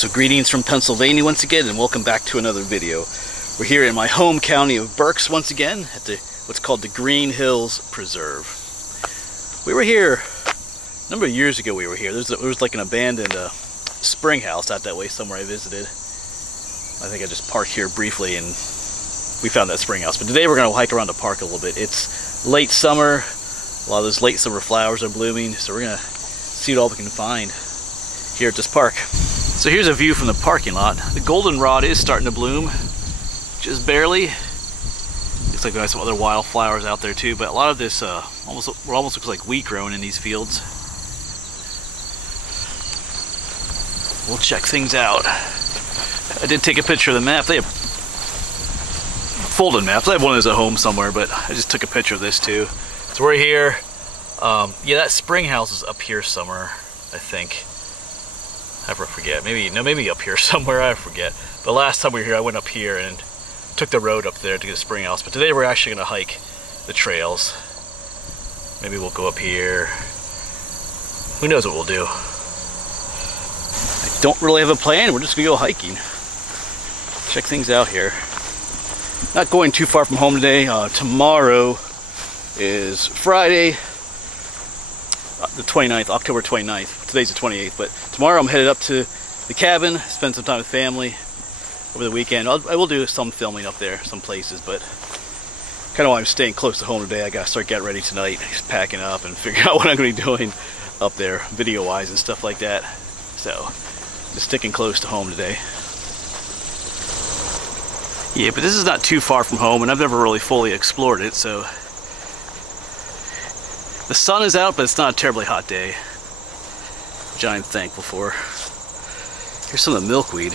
So greetings from Pennsylvania once again, and welcome back to another video. We're here in my home county of Berks once again at what's called the Green Hills Preserve. We were here a number of years ago. We were here. There was like an abandoned spring house out that way somewhere I visited. I think I just parked here briefly and we found that spring house. But today we're going to hike around the park a little bit. It's late summer. A lot of those late summer flowers are blooming, so we're going to see what all we can find here at this park. So here's a view from the parking lot. The goldenrod is starting to bloom, just barely. Looks like we have some other wildflowers out there too, but a lot of this almost looks like wheat growing in these fields. We'll check things out. I did take a picture of the map. They have folded maps. I have one of those at home somewhere, but I just took a picture of this too. So we're here. Yeah, that spring house is up here somewhere, I think. I forget. Maybe up here somewhere. I forget. But last time we were here, I went up here and took the road up there to get the spring house. But today we're actually going to hike the trails. Maybe we'll go up here. Who knows what we'll do? I don't really have a plan. We're just going to go hiking. Check things out here. Not going too far from home today. Tomorrow is Friday, the 29th, October 29th. Today's the 28th, but tomorrow I'm headed up to the cabin, spend some time with family over the weekend. I will do some filming up there, some places, but kind of why I'm staying close to home today. I gotta start getting ready tonight, just packing up and figuring out what I'm gonna be doing up there, video-wise and stuff like that. So, just sticking close to home today. Yeah, but this is not too far from home, and I've never really fully explored it, so the sun is out, but it's not a terribly hot day, which I'm thankful for. Here's some of the milkweed.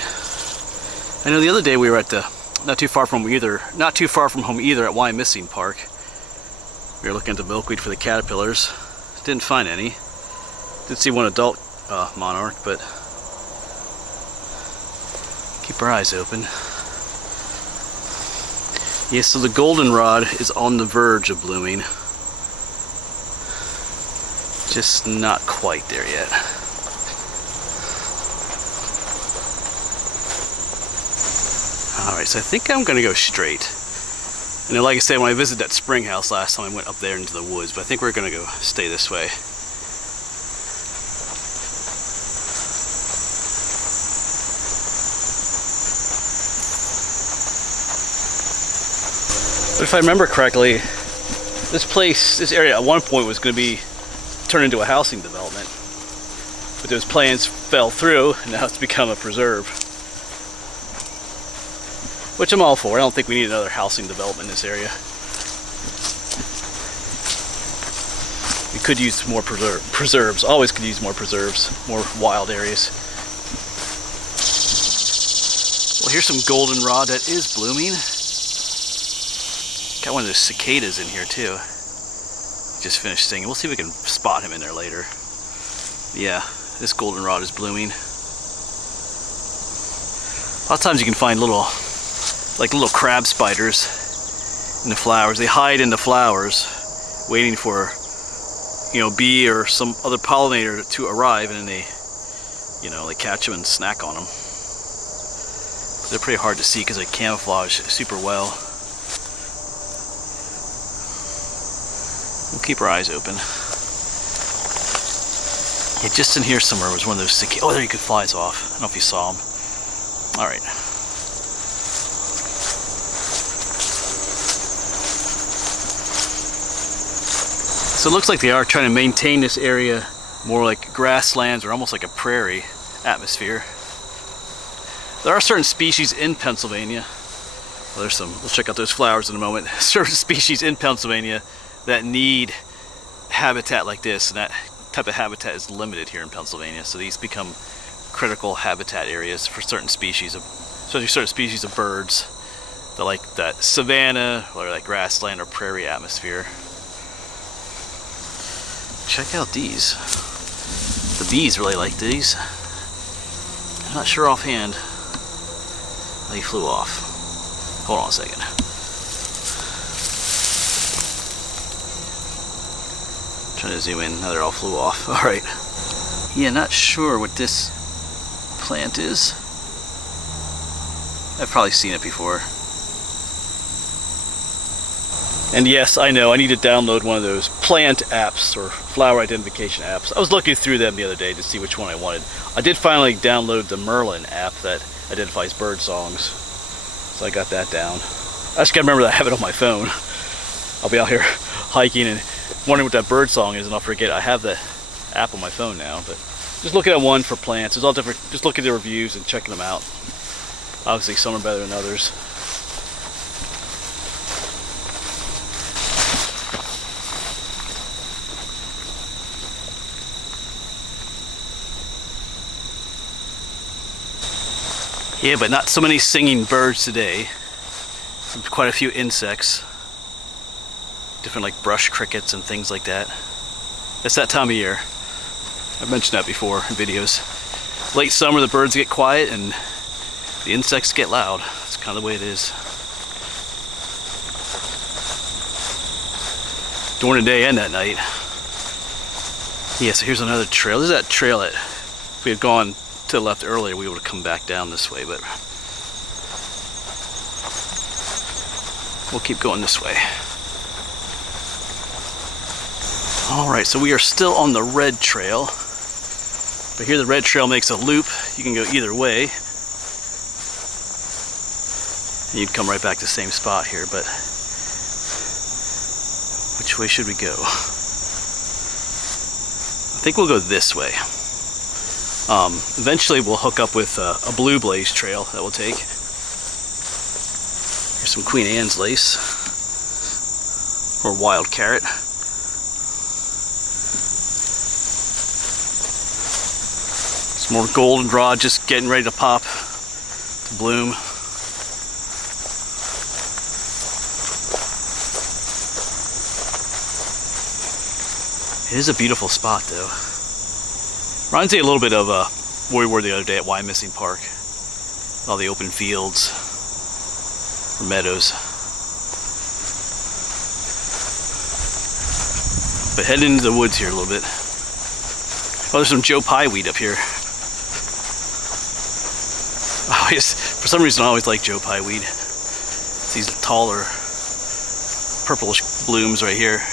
I know the other day we were at not too far from home either at Womelsdorf Park. We were looking at the milkweed for the caterpillars. Didn't find any. Did see one adult monarch, but keep our eyes open. Yeah, so the goldenrod is on the verge of blooming. Just not quite there yet. Alright, so I think I'm going to go straight. And then, like I said, when I visited that spring house last time, I went up there into the woods, but I think we're going to go stay this way. But if I remember correctly, this area at one point was going to be turned into a housing development, but those plans fell through, and now it's become a preserve, which I'm all for. I don't think we need another housing development in this area. We could use more preserves. Always could use more preserves, more wild areas. Well, here's some goldenrod that is blooming. Got one of those cicadas in here too. Just finished singing. We'll see if we can spot him in there later. Yeah, this goldenrod is blooming. A lot of times you can find little crab spiders in the flowers. They hide in the flowers, waiting for, bee or some other pollinator to arrive, and then they catch them and snack on them. But they're pretty hard to see because they camouflage super well. We'll keep our eyes open. Yeah, just in here somewhere was one of those cicadas. Oh, there you could flies off. I don't know if you saw them. All right. So it looks like they are trying to maintain this area more like grasslands or almost like a prairie atmosphere. There are certain species in Pennsylvania. Well, we'll check out those flowers in a moment. Certain species in Pennsylvania that need habitat like this, and that type of habitat is limited here in Pennsylvania. So these become critical habitat areas for certain species, especially certain species of birds that like that savanna or that grassland or prairie atmosphere. Check out these. The bees really like these. I'm not sure offhand. They flew off. Hold on a second. Trying to zoom in. Now they all flew off. All right. Yeah, not sure what this plant is. I've probably seen it before. And yes, I know, I need to download one of those plant apps or flower identification apps. I was looking through them the other day to see which one I wanted. I did finally download the Merlin app that identifies bird songs. So I got that down. I just gotta remember that I have it on my phone. I'll be out here hiking and wondering what that bird song is, and I'll forget I have the app on my phone now. But just looking at one for plants. There's all different, just looking at the reviews and checking them out. Obviously some are better than others. Yeah, but not so many singing birds today. Quite a few insects. Different like brush crickets and things like that. It's that time of year. I've mentioned that before in videos. Late summer the birds get quiet and the insects get loud. That's kind of the way it is. During the day and at night. Yeah, so here's another trail. There's that trail that if we had gone to the left earlier, we would have come back down this way, but we'll keep going this way. Alright, so we are still on the red trail, but here the red trail makes a loop. You can go either way, and you'd come right back to the same spot here, but which way should we go? I think we'll go this way. Eventually we'll hook up with a blue blaze trail that we'll take. Here's some Queen Anne's lace, or wild carrot. Some more goldenrod just getting ready to pop, to bloom. It is a beautiful spot though. Reminds me a little bit of where we were the other day at Womelsdorf Park. All the open fields, or meadows. But heading into the woods here a little bit. Oh, there's some Joe Pye weed up here. For some reason I always like Joe Pye weed. It's these taller purplish blooms right here.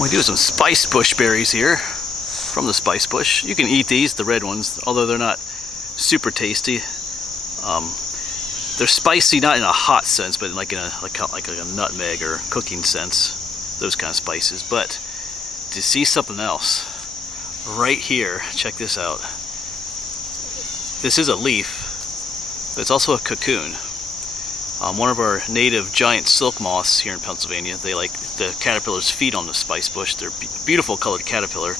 We do some spice bush berries here from the spice bush. You can eat these, the red ones, although they're not super tasty. They're spicy, not in a hot sense, but like in a like a nutmeg or cooking sense. Those kind of spices. But to see something else right here, check this out. This is a leaf, but it's also a cocoon. One of our native giant silk moths here in Pennsylvania, they like the caterpillars feed on the spice bush. They're beautiful colored caterpillar,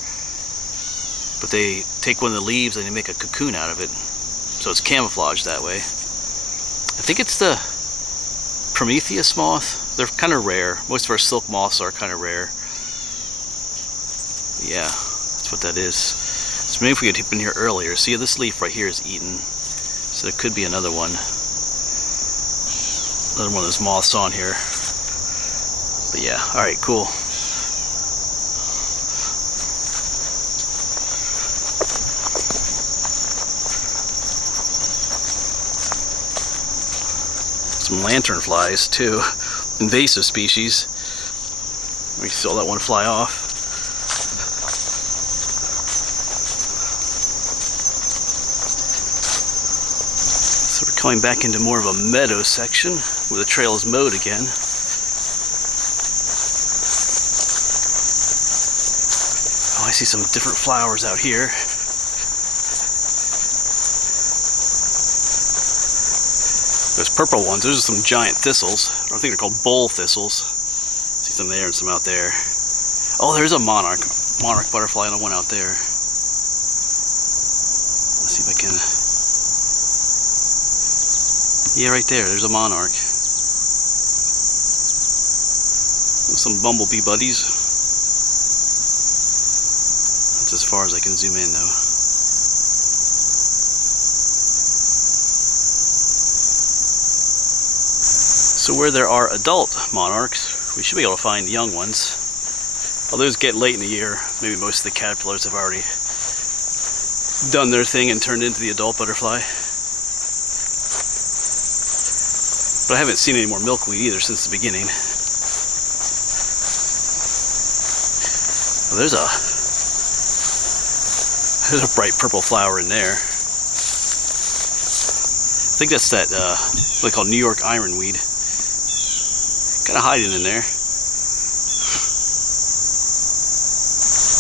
but they take one of the leaves and they make a cocoon out of it, so it's camouflaged that way. I think it's the Prometheus moth. They're kind of rare. Most of our silk moths are kind of rare. Yeah, that's what that is. So maybe if we could hit in here earlier. See, this leaf right here is eaten, so there could be another one. Another one of those moths on here. But yeah, alright, cool. Some lanternflies too. Invasive species. We saw that one fly off. So we're coming back into more of a meadow section where the trail is mowed again. Oh, I see some different flowers out here. Those purple ones, those are some giant thistles. I think they're called bull thistles. See some there and some out there. Oh, there's a monarch butterfly and one out there. Let's see if I can. Yeah, right there, there's a monarch. Some bumblebee buddies. That's as far as I can zoom in though. So where there are adult monarchs, we should be able to find young ones. Although it's getting late in the year, maybe most of the caterpillars have already done their thing and turned into the adult butterfly. But I haven't seen any more milkweed either since the beginning. Well, there's a bright purple flower in there. I think that's that what they call New York ironweed. Kind of hiding in there.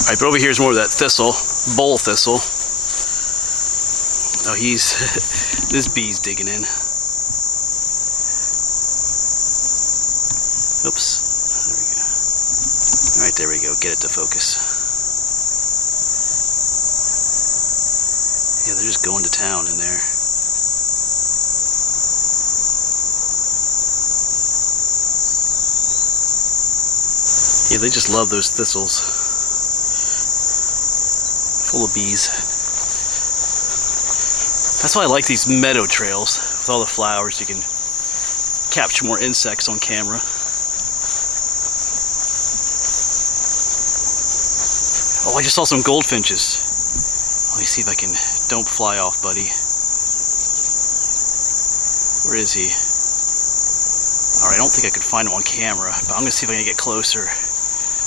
Alright, but over here is more of that thistle, bowl thistle. Oh, this bee's digging in. Oops. There we go. Alright, there we go. Get it to focus. Yeah, they're just going to town in there. Yeah, they just love those thistles. Full of bees. That's why I like these meadow trails. With all the flowers, you can capture more insects on camera. Oh, I just saw some goldfinches. Let me see if I can... Don't fly off, buddy. Where is he? Alright, I don't think I could find him on camera, but I'm going to see if I can get closer.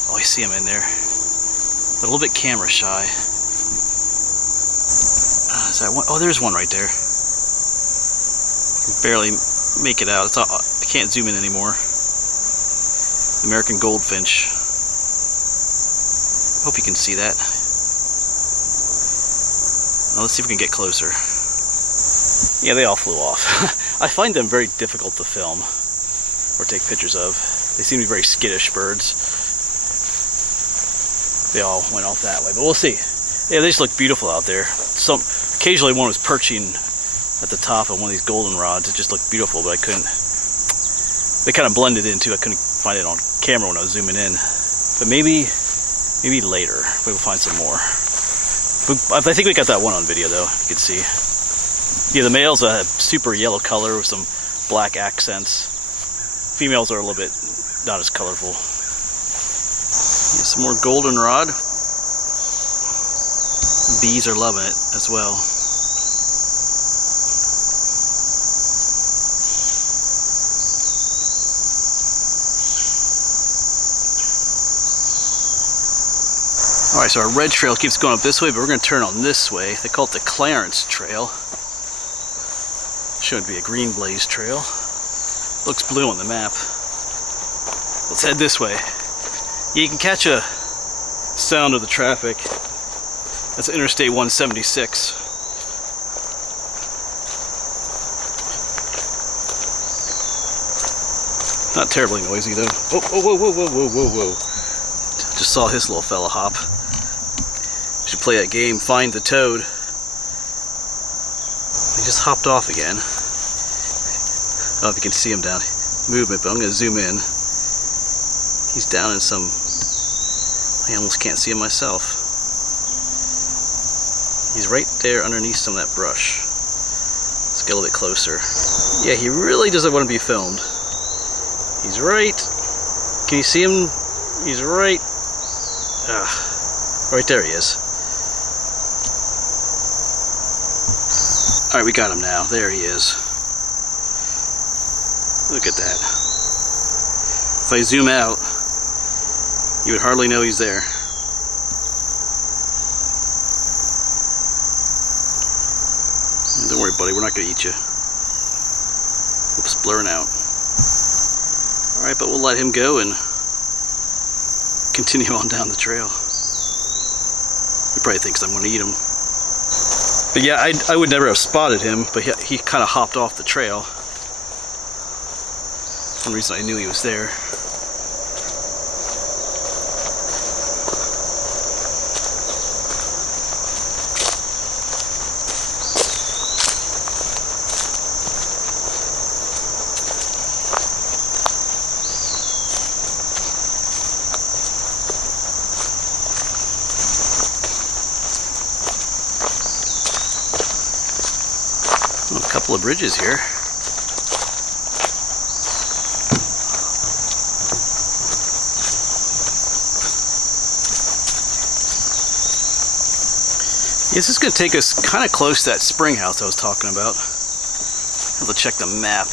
Oh, I see him in there. A little bit camera shy. Is that one? Oh, there's one right there. I can barely make it out. I can't zoom in anymore. American goldfinch. Hope you can see that. Now let's see if we can get closer. Yeah, they all flew off. I find them very difficult to film or take pictures of. They seem to be very skittish birds. They all went off that way, but we'll see. Yeah, they just look beautiful out there. Occasionally one was perching at the top of one of these goldenrods. It just looked beautiful, but I couldn't. They kind of blended in too. I couldn't find it on camera when I was zooming in. But maybe later we will find some more. I think we got that one on video though. You can see. Yeah, the males have super yellow color with some black accents. Females are a little bit not as colorful. Yeah, some more goldenrod. Bees are loving it as well. Alright, so our red trail keeps going up this way, but we're going to turn on this way. They call it the Clarence trail. Should be a green blaze trail. Looks blue on the map. Let's head this way. Yeah, you can catch a sound of the traffic. That's Interstate 176. Not terribly noisy though. Oh, whoa, whoa, whoa, whoa, whoa, whoa. Just saw his little fella hop. Should play that game, Find the Toad. He just hopped off again. I don't know if you can see him down movement, but I'm going to zoom in. He's down in some... I almost can't see him myself. He's right there underneath some of that brush. Let's get a little bit closer. Yeah, he really doesn't want to be filmed. He's right. Can you see him? He's right. Right there he is. Alright, we got him now. There he is. Look at that. If I zoom out, you would hardly know he's there. Don't worry, buddy, we're not going to eat you. Oops, blurring out. Alright, but we'll let him go and continue on down the trail. He probably thinks I'm going to eat him. But yeah, I would never have spotted him, but he kind of hopped off the trail. One reason I knew he was there. couple of bridges here. This is going to take us kind of close to that spring house I was talking about. I'll have to check the map.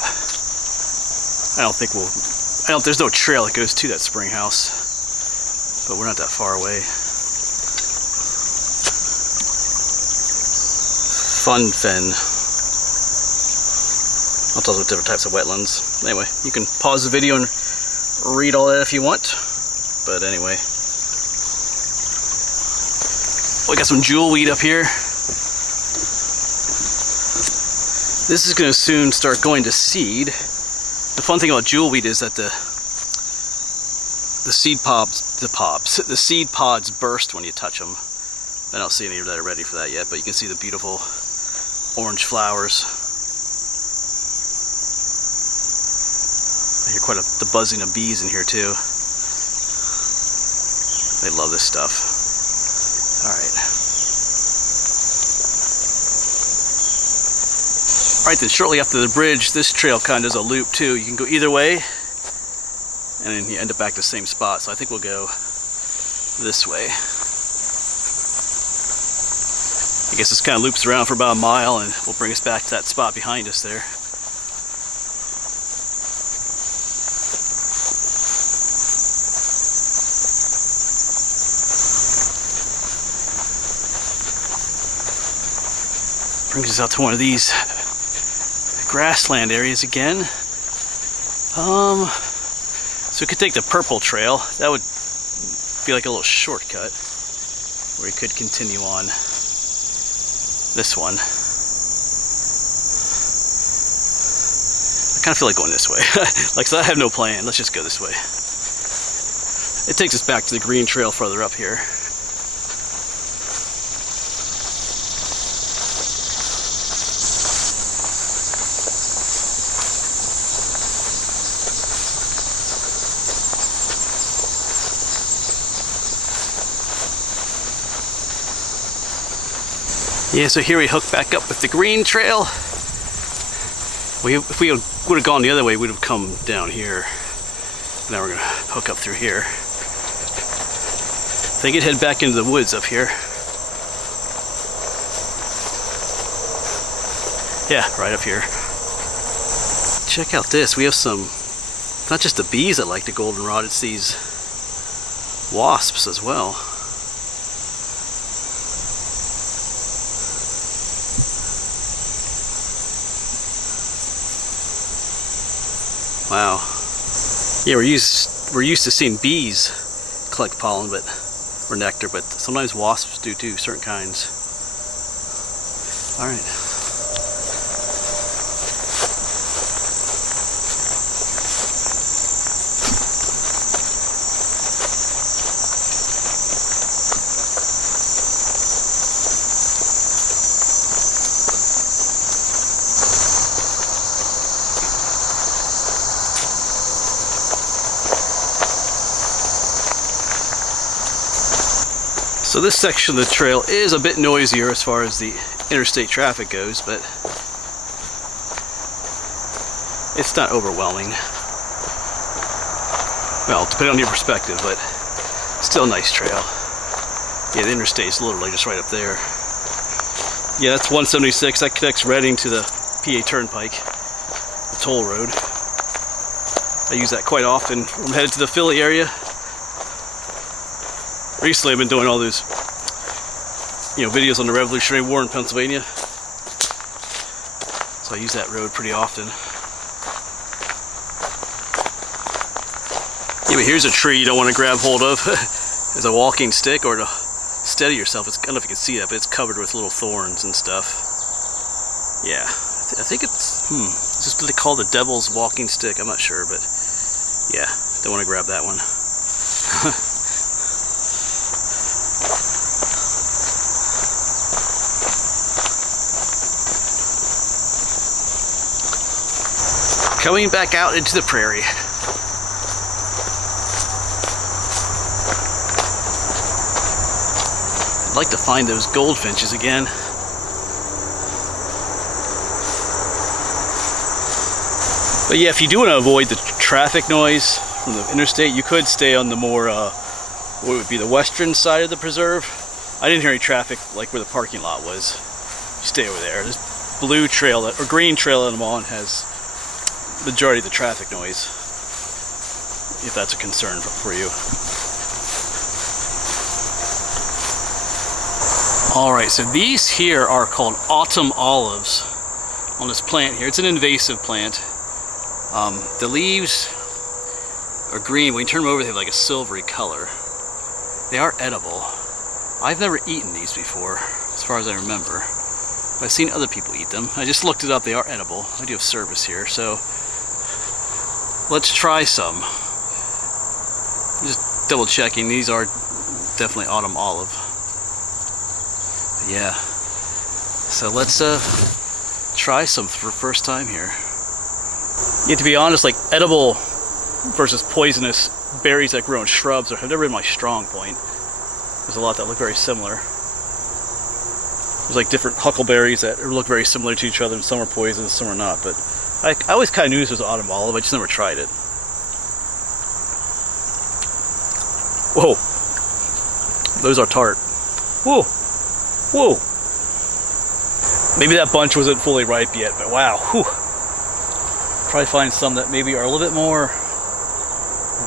There's no trail that goes to that spring house, but we're not that far away. Fun fen. I'll talk about different types of wetlands. Anyway, you can pause the video and read all that if you want. But anyway. We got some jewelweed up here. This is going to soon start going to seed. The fun thing about jewelweed is that the seed pods burst when you touch them. I don't see any that are ready for that yet, but you can see the beautiful orange flowers. I hear quite the buzzing of bees in here too. They love this stuff. Alright. Alright, then shortly after the bridge, this trail kind of does a loop too. You can go either way, and then you end up back to the same spot. So I think we'll go this way. I guess this kind of loops around for about a mile and will bring us back to that spot behind us there. Brings us out to one of these grassland areas again. So we could take the purple trail. That would be like a little shortcut, or we could continue on this one. I kind of feel like going this way. Like, so I have no plan. Let's just go this way. It takes us back to the green trail further up here. Yeah, so here we hook back up with the green trail. If we would have gone the other way, we'd have come down here. Now we're gonna hook up through here. I think it'd head back into the woods up here. Yeah, right up here. Check out this. We have some, not just the bees that like the goldenrod, it's these wasps as well. Wow. Yeah, we're used to seeing bees collect pollen, or nectar, but sometimes wasps do too, certain kinds. All right. So this section of the trail is a bit noisier as far as the interstate traffic goes, but it's not overwhelming. Well, depending on your perspective, but still a nice trail. Yeah, the interstate's literally just right up there. Yeah, that's 176. That connects Reading to the PA Turnpike, the toll road. I use that quite often. I'm headed to the Philly area. Recently I've been doing all those, videos on the Revolutionary War in Pennsylvania. So I use that road pretty often. Yeah, but here's a tree you don't want to grab hold of as a walking stick or to steady yourself. I don't know if you can see that, but it's covered with little thorns and stuff. Yeah, I think it's just what they call the devil's walking stick. I'm not sure, but yeah, don't want to grab that one. Coming back out into the prairie. I'd like to find those goldfinches again. But yeah, if you do want to avoid the traffic noise from the interstate, you could stay on the more, what would be the western side of the preserve. I didn't hear any traffic like where the parking lot was. You stay over there. This blue trail, that, or green trail that I'm on, has majority of the traffic noise, if that's a concern for you. Alright, so these here are called autumn olives on this plant here. It's an invasive plant. The leaves are green. When you turn them over, they have like a silvery color. They are edible. I've never eaten these before, as far as I remember. But I've seen other people eat them. I just looked it up. They are edible. I do have service here, so let's try some. Just double checking. These are definitely autumn olive. But yeah. So let's try some for first time here. Yeah, to be honest, like edible versus poisonous berries that grow in shrubs have never been my strong point. There's a lot that look very similar. There's like different huckleberries that look very similar to each other, and some are poisonous, some are not. But I always kind of knew this was autumn olive, I just never tried it. Whoa! Those are tart. Whoa! Whoa! Maybe that bunch wasn't fully ripe yet, but wow! Whew. Probably find some that maybe are a little bit more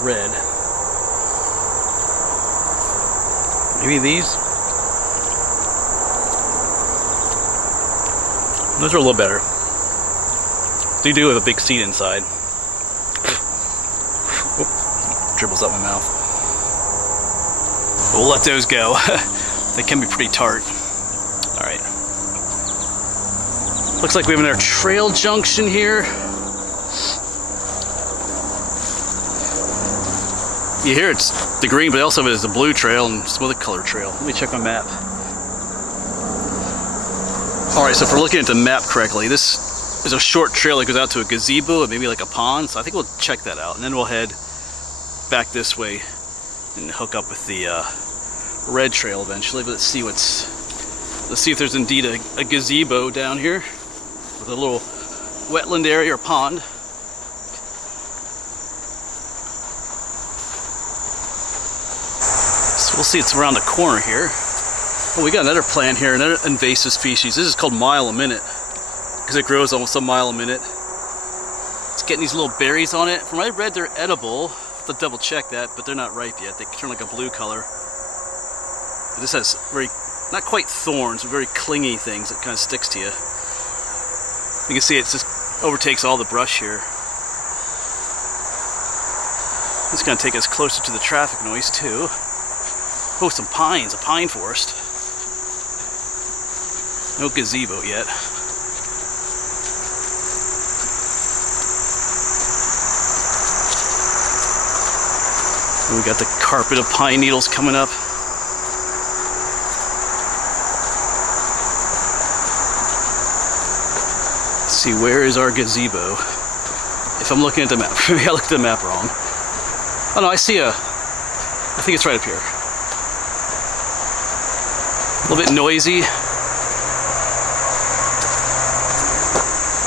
red. Maybe these. Those are a little better. They do have a big seed inside. Oop, dribbles up my mouth. But we'll let those go. They can be pretty tart. Alright. Looks like we have another trail junction here. You hear it's the green, but also it is the blue trail and some other color trail. Let me check my map. Alright, so if we're looking at the map correctly, this is a short trail that goes out to a gazebo and maybe like a pond, so I think we'll check that out. And then we'll head back this way and hook up with the red trail eventually. But let's see if there's indeed a gazebo down here with a little wetland area or pond. So we'll see, it's around the corner here. Oh, we got another plant here, another invasive species. This is called mile a minute because it grows almost a mile a minute. It's getting these little berries on it. From what I read, they're edible. I have to double check that, but they're not ripe yet. They turn like a blue color. But this has very, not quite thorns, but very clingy things that kind of sticks to you. You can see it just overtakes all the brush here. It's going to take us closer to the traffic noise too. Oh, some pines, a pine forest. No gazebo yet. And we got the carpet of pine needles coming up. Let's see, where is our gazebo? If I'm looking at the map, maybe I looked at the map wrong. Oh no, I see I think it's right up here. A little bit noisy.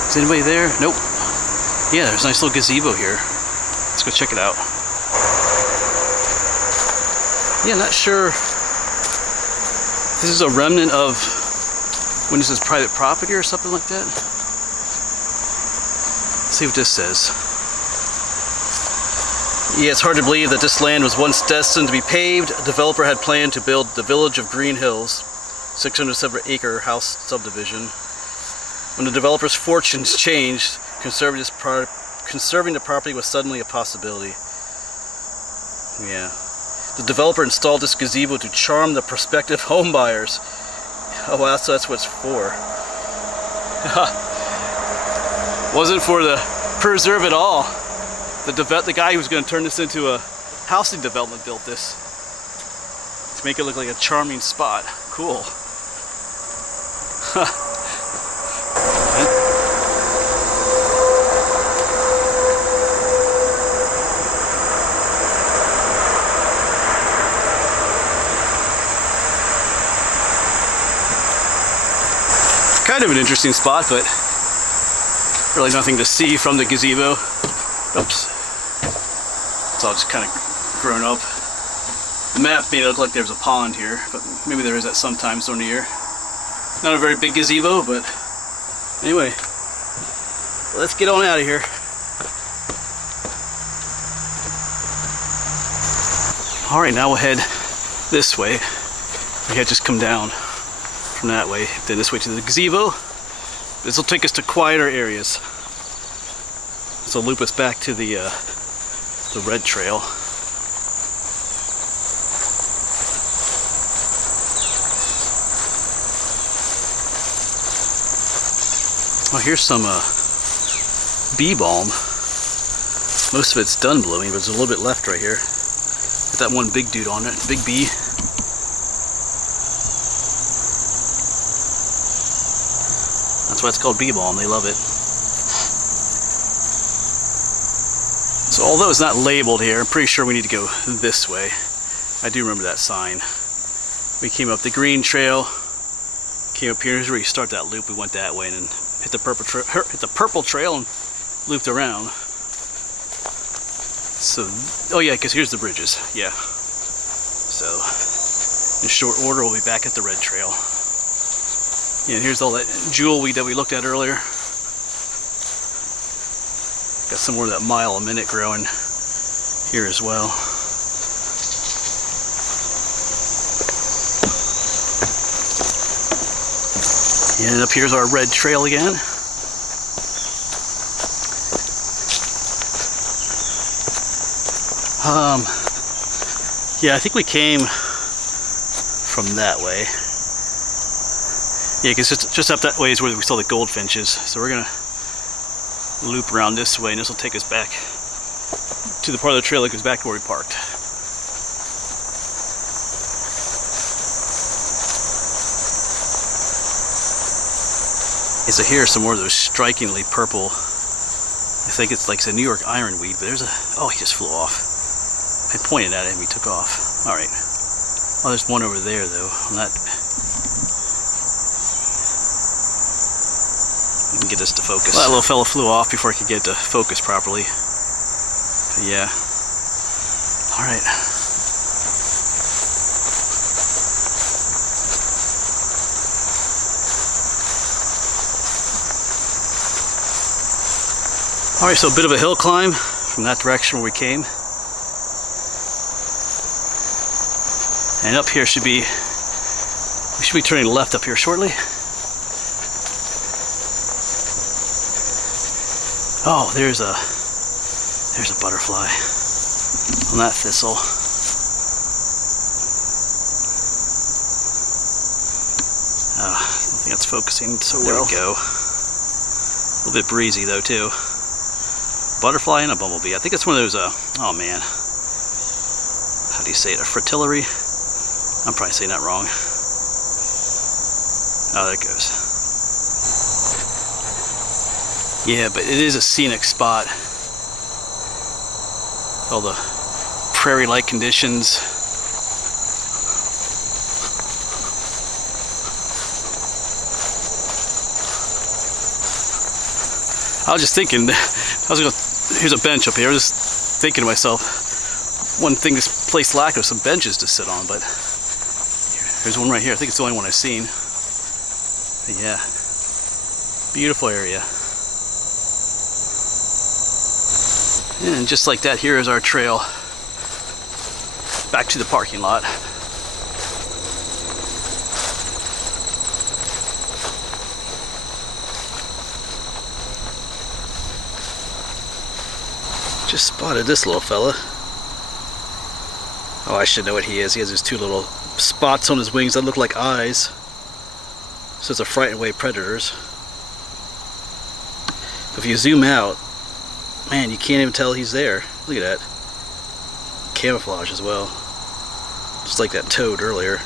Is anybody there? Nope. Yeah, there's a nice little gazebo here. Let's go check it out. Yeah, not sure if this is a remnant of when this is private property or something like that. Let's see what this says. Yeah, it's hard to believe that this land was once destined to be paved. A developer had planned to build the village of Green Hills, 607-acre house subdivision. When the developer's fortunes changed, conserving the property was suddenly a possibility. Yeah. The developer installed this gazebo to charm the prospective home buyers. Oh wow, so that's what it's for. Wasn't for the preserve at all. The guy who was going to turn this into a housing development built this to make it look like a charming spot. Cool. Kind of an interesting spot, but Really nothing to see from the gazebo. Oops. It's all just kind of grown up. The map made it look like there was a pond here, but maybe there is at some times during the year. Not a very big gazebo, but anyway, let's get on out of here. Alright, now we'll head this way. We had just come down from that way, then this way to the gazebo. This will take us to quieter areas. This will loop us back to the red trail. Oh, here's some bee balm. Most of it's done blooming, but there's a little bit left right here. Got that one big dude on it, big bee. That's why it's called bee balm, they love it. So although it's not labeled here, I'm pretty sure we need to go this way. I do remember that sign. We came up the green trail, came up here, here's where you start that loop, we went that way and then hit the purple trail and looped around. So, oh yeah, because here's the bridges, yeah. So, in short order, we'll be back at the red trail. Yeah, and here's all that jewelweed that we looked at earlier. Got some more of that mile a minute growing here as well. And up here's our red trail again. Yeah, I think we came from that way. Yeah, because just up that way is where we saw the goldfinches. So we're gonna loop around this way, and this will take us back to the part of the trail that goes back to where we parked. Okay, so here's some more of those strikingly purple, I think it's like the New York ironweed, but there's a, oh, he just flew off. I pointed at it and he took off. All right. Oh, there's one over there though. On that. We can get this to focus. Well, that little fella flew off before I could get it to focus properly. But yeah. All right. All right, so a bit of a hill climb from that direction where we came. And up here we should be turning left up here shortly. Oh, there's a butterfly on that thistle. I don't think that's focusing so well. There we go. A little bit breezy though too. Butterfly and a bumblebee. I think it's one of those, oh man. How do you say it? A fritillary? I'm probably saying that wrong. Oh, there it goes. Yeah, but it is a scenic spot. All the prairie-like conditions. I was just thinking, here's a bench up here. I was just thinking to myself, one thing this place lacked was some benches to sit on, but there's one right here. I think it's the only one I've seen. But yeah, beautiful area. And just like that, here is our trail back to the parking lot. Just spotted this little fella. Oh, I should know what he is. He has his two little spots on his wings that look like eyes. So it's to frighten away predators. If you zoom out, man, you can't even tell he's there. Look at that. Camouflage as well. Just like that toad earlier.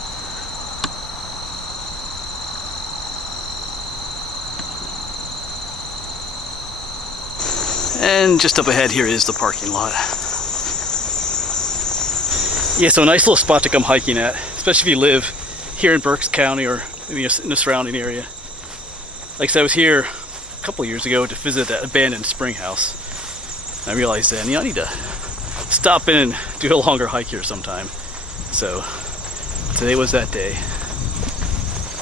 And just up ahead here is the parking lot. Yeah, so a nice little spot to come hiking at, especially if you live here in Berks County or maybe in the surrounding area. Like I said, I was here couple years ago to visit that abandoned spring house. I realized then, I need to stop in and do a longer hike here sometime. So today was that day.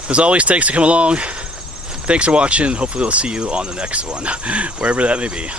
As always, thanks for coming along. Thanks for watching. Hopefully we'll see you on the next one, wherever that may be.